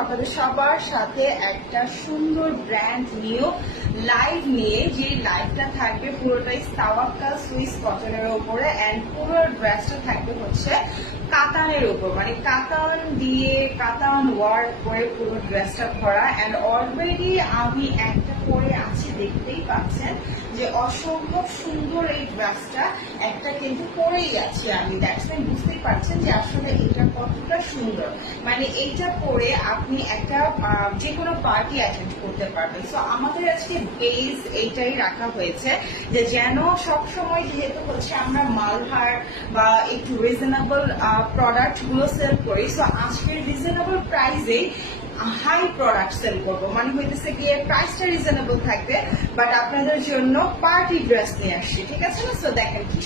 আপনাদের সবার সাথে একটা সুন্দর ব্র্যান্ড নিউ লাইভ নিয়ে, যে লাইভটা থাকবে পুরোটাই তাওয়াক্কাল সুইস কটনের উপরে এন্ড পুরো ড্রেসটা থাকবে হচ্ছে কাতানের উপর, মানে কাতান দিয়ে কাতান ওয়ার্ক করে পুরো ড্রেসটা ভরা। এন্ড অলরেডি আমি একটা পরে আছি, দেখতেই পাচ্ছেন যে অসম্ভব সুন্দর এই ড্রেসটা একটা কিন্তু পরেই আছি আমি। দ্যাটস মিন বুঝতেই পারছেন যে আসলে এটা কতটা সুন্দর, মানে এইটা পরে আপনি একটা যে কোনো পার্টি অ্যাটেন্ড করতে পারবেন। সো আমাদের আজকে বেস এইটাই রাখা হয়েছে যে যেন সব সময় যেহেতু হচ্ছে আমরা মালহার বা একটু রিজনেবল প্রোডাক্ট গুলো সেল করি, সো আজকের রিজনেবল প্রাইসেই হাই প্রোডাক্ট সেল করবো, মানে হইতেছে গিয়ে প্রাইসটা রিজনেবল থাকবে বাট আপনাদের জন্য পার্টি ড্রেস নিয়ে আসছি, ঠিক আছে না? সো দেখেন কি